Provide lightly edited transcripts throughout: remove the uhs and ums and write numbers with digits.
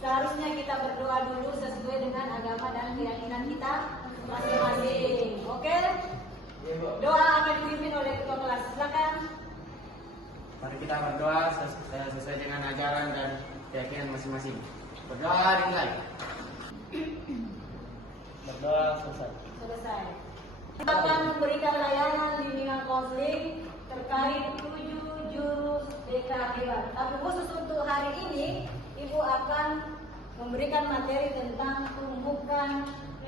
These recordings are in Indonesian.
seharusnya kita berdoa dulu sesuai dengan agama dan keyakinan kita masing-masing. Oke? Doa akan dipimpin oleh ketua kelas. Silakan. Mari kita berdoa sesuai dengan ajaran dan keyakinan masing-masing. Berdoa dimulai. Berdoa selesai. Selesai. Kita akan memberikan layanan bimbingan konseling terkait 7 jurus BK hebat. Tapi khusus untuk hari ini, Ibu akan memberikan materi tentang tumbukan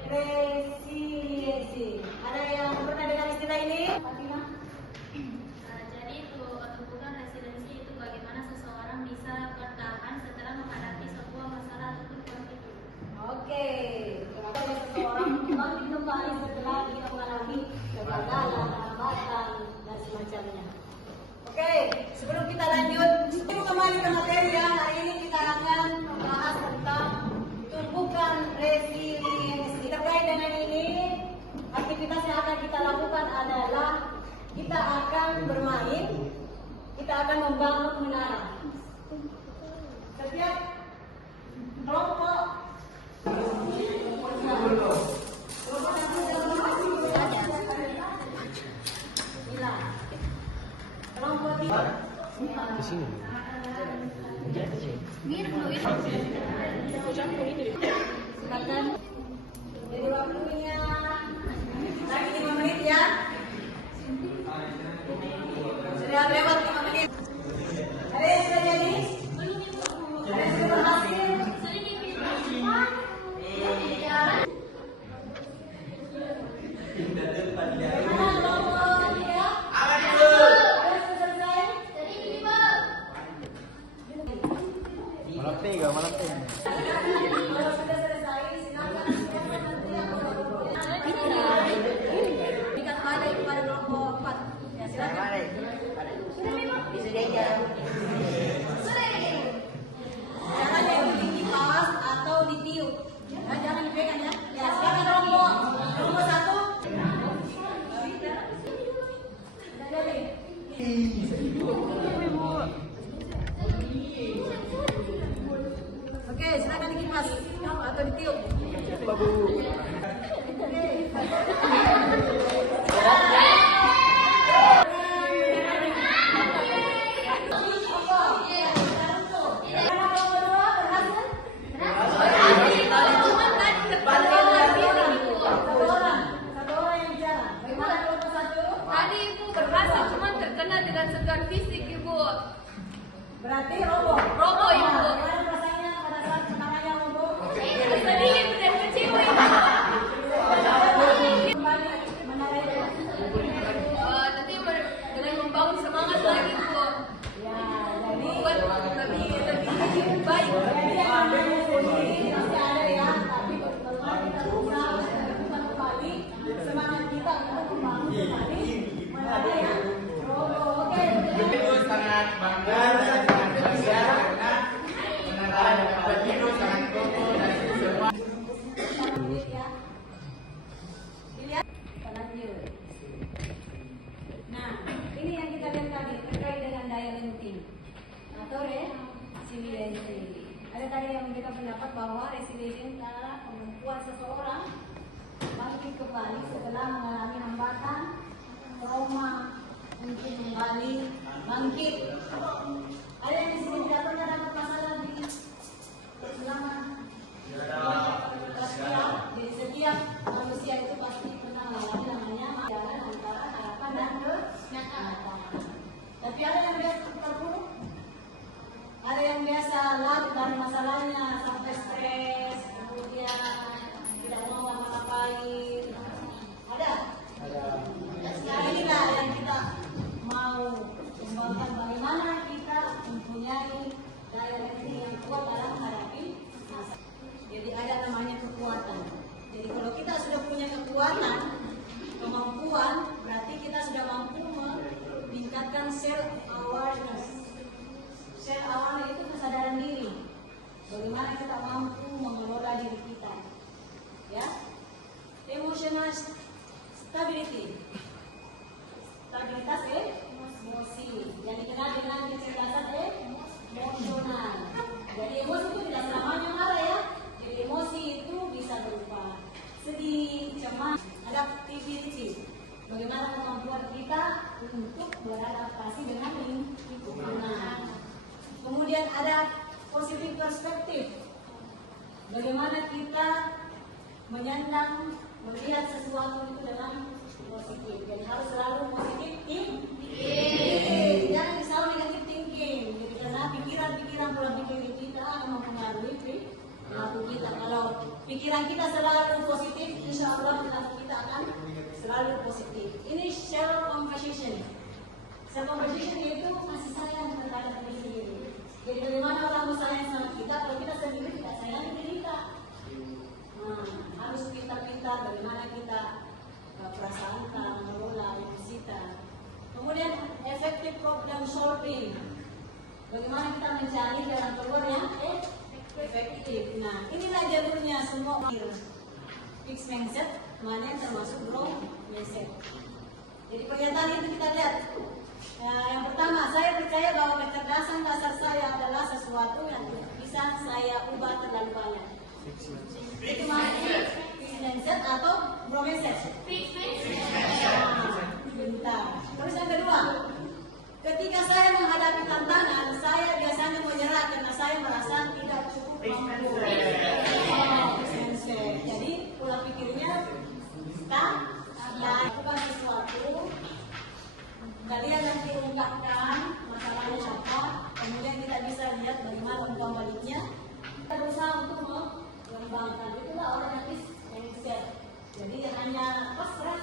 resiliensi. Ada yang pernah dengar istilah ini? Fatimah? Jadi tumbukan resiliensi itu bagaimana seseorang bisa bertahan setelah menghadapi sebuah masalah ataupun konflik. Oke. Bagaimana seseorang bangkit kembali setelah dia mengalami kegagalan, hambatan, dan semacamnya. Oke, sebelum kita lanjut, kita kembali ke materi ya. Hari ini kita akan membahas tentang tumbukan resiliensi. Terkait dengan ini, aktivitas yang akan kita lakukan adalah kita akan bermain, kita akan membangun menara. Setiap kelompok Di sini. silakan. Jadi waktunya lagi 5 menit ya. Sudah lewat 5 menit. Ada yang sudah jadi? Ada yang sudah berhasil? Malam tiga. Kalau sudah selesai, silakan berikan pada kepada kelompok 4. Ya, silakan. Jangan yang dikipas atau ditiup. Nah, jangan dipegang ya. Ya, silakan kelompok 1. Oke, silakan dikipas atau ditiup. Tadi Ibu berhasil, cuma terkena dengan segan fisik Ibu. Berarti roboh. Roboh, Ibu. Gimana perasaannya pada saat semangatnya roboh? Sedih dan kecewa Ibu. Kembali menara itu. Nanti dengan membangun semangat lagi Bu. Ya, jadi Buat lebih baik. jadi yang namanya sendiri pasti ada ya, tapi bagaimana kita berusaha menumbuhkan kembali semangat kita untuk membangun kembali menara yang roboh. Oke, Ibu sangat bangga dan sangat bahagia karena menara yang dapat Ibu sangat kokoh dan semua. Dilihat, kita lanjut. Nah, ini yang kita lihat tadi terkait dengan daya lenting atau resiliensi. Ada tadi yang memberikan pendapat bahwa resiliensi adalah kemampuan seseorang bangkit kembali setelah mengalami hambatan, trauma, untuk kembali bangkit. Ada yang di sini tidak pernah dapat masalah di selama jadi setiap manusia itu pasti pernah mengalami namanya jalan antara harapan dan kenyataan. Tapi ada yang biasa terpuruk, ada yang biasa larut dari masalahnya sampai stres, kemudian tidak mau ngapa-ngapain. Ada? Sekarang inilah yang kita mau kembangkan, bagaimana kita mempunyai daya lenting yang kuat dalam menghadapi masalah. Jadi ada namanya kekuatan. Jadi kalau kita sudah punya kekuatan, kemampuan, berarti kita sudah mampu meningkatkan self awareness. Self awareness itu kesadaran diri. Bagaimana kita mampu mengelola diri kita. Ya. Emotional stability. Stabilitas emosi. Yang dikenal dengan kecerdasan emosional. Jadi emosi untuk beradaptasi dengan lingkungan. Kemudian ada positif perspektif. Bagaimana kita menyandang, melihat sesuatu itu dengan positif. Jadi harus selalu positif thinking. Jangan selalu negatif thinking. Jadi karena pikiran-pikiran pola pikir kita akan mempengaruhi perilaku kita. Kalau pikiran kita selalu positif, insya Allah perilaku kita akan selalu positif. Ini self compassion. Self compassion itu kasih sayang terhadap diri sendiri. Jadi bagaimana orang bersayang sama kita kalau kita sendiri tidak sayang diri kita. Harus pintar-pintar bagaimana kita perasaan kita mengelola emosi kita. Kemudian effective problem solving. Bagaimana kita mencari jalan keluar yang efektif. Nah, inilah jalurnya semua. Fixed mindset, mana yang termasuk growth mindset. Jadi pernyataan itu kita lihat. Yang pertama, saya percaya bahwa kecerdasan dasar saya adalah sesuatu yang tidak bisa saya ubah terlalu banyak. Itu maksudnya fixed mindset atau growth mindset? Fixed mindset. Bentar. Terus yang kedua, ketika saya menghadapi tantangan, saya biasanya menyerah karena saya merasa tidak cukup mampu. Jadi pola pikirnya kita lakukan sesuatu, kalian nanti ungkapkan masalahnya apa, kemudian kita bisa lihat bagaimana umpan baliknya. Kita berusaha untuk mengembangkan, itulah orang yang mindset. Jadi hanya pasrah,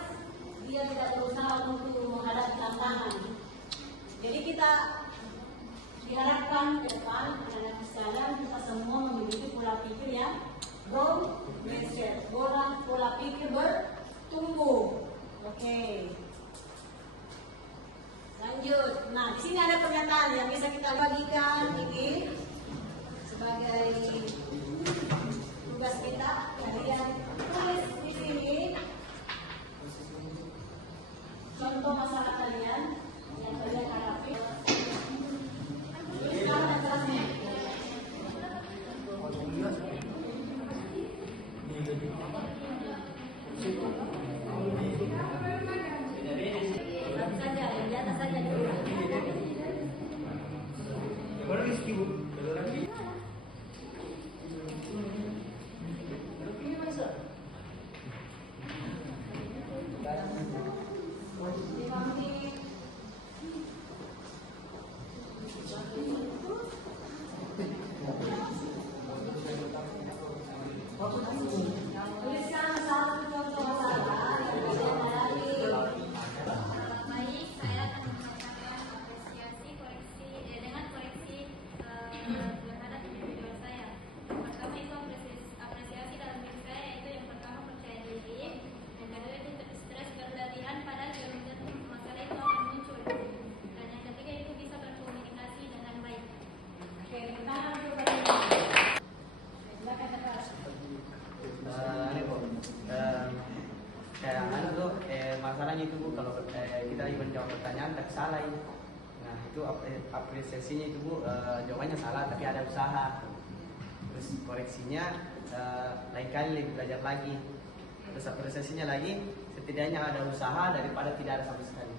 dia tidak berusaha untuk menghadapi tantangan. Jadi kita diharapkan ke depan anak-anak sekalian kita semua memiliki pola pikir yang growth mindset, pola pikir bertumbuh. Oke. Lanjut. Nah, di sini ada pernyataan yang bisa kita bagikan ini sebagai tugas kita. Kalian tulis di sini contoh masalah kalian yang kalian hadapi. Tuliskan dan kelasnya. Saja, di atas saja dulu. Tuliskan satu contoh masalah yang kalian hadapi. Baik, saya akan mengatakan apresiasi dengan koreksi terhadap individual saya. Pertama itu apresiasi dalam diri saya, yaitu yang pertama percaya diri, yang kedua itu stres berlebihan padahal belum tentu masalah itu akan muncul, dan yang ketiga itu bisa berkomunikasi dengan baik. Oke, kita coba. Silakan Kak. Kayak tuh masalahnya itu Bu, kalau kita menjawab pertanyaan tapi salah ini. Nah itu apresiasinya itu Bu, jawabannya salah tapi ada usaha. Terus koreksinya lain kali lebih belajar lagi. Terus apresiasinya lagi setidaknya ada usaha daripada tidak ada sama sekali.